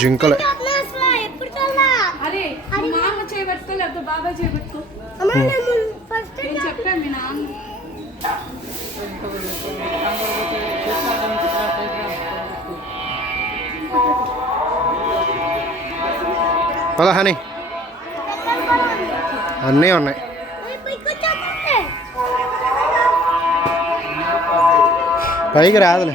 జింకలే. పద హనీ. అన్నీ ఉన్నాయి. పైకి రాదులే.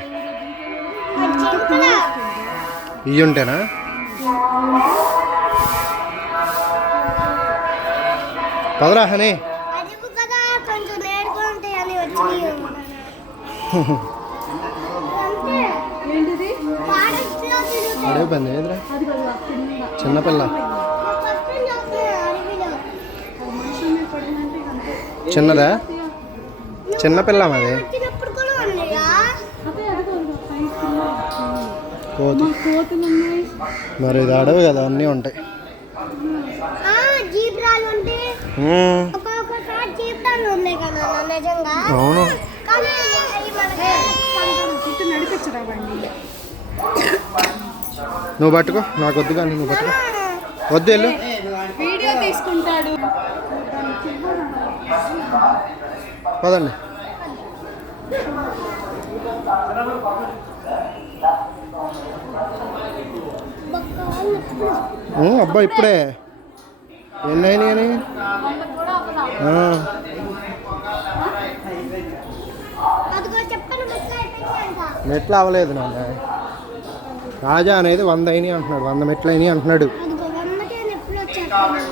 మనుషుల మీద పడిందంటే ఇక అంతే. చిన్నదా? చిన్నపిల్ల మాది వచ్చినప్పుడు కూడా ఉన్నాయా అదే అది కదా పైకి కోతి. మరి ఇది అడవి కదా అన్నీ ఉంటాయి. ఆ జీబ్రాలు ఉంటే ఉమ్, ఒక్కొక్కసారి జీబ్రాలు ఉన్నాయి కదా నాన్న నిజంగా. అవును. నువ్వు పట్టుకో నాకు వద్దు కానీ నువ్వు పట్టుకో. వద్దు వెళ్ళు. వీడియో తీసుకుంటాడు. పదండి. అబ్బా ఇప్పుడే. ఎన్ని అయినాయి అని ఆ, అదిగో చెప్పను బుక్ అయిపోయిందంట. మెట్లు అవ్వలేదు నాన్న. రాజా అనేది వంద అయినాయి అంటున్నాడు వంద మెట్లు అయినాయి అంటున్నాడు.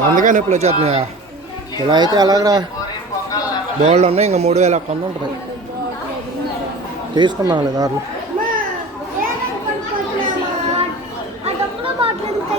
వందగా నొప్పులు వచ్చేస్తున్నాయా. ఇలా అయితే ఎలాగరా? బోల్డ్ ఉన్నాయి ఇంకా మూడు వేల ఒక్క ఉంటుంది. తీసుకున్నాం దారిలో.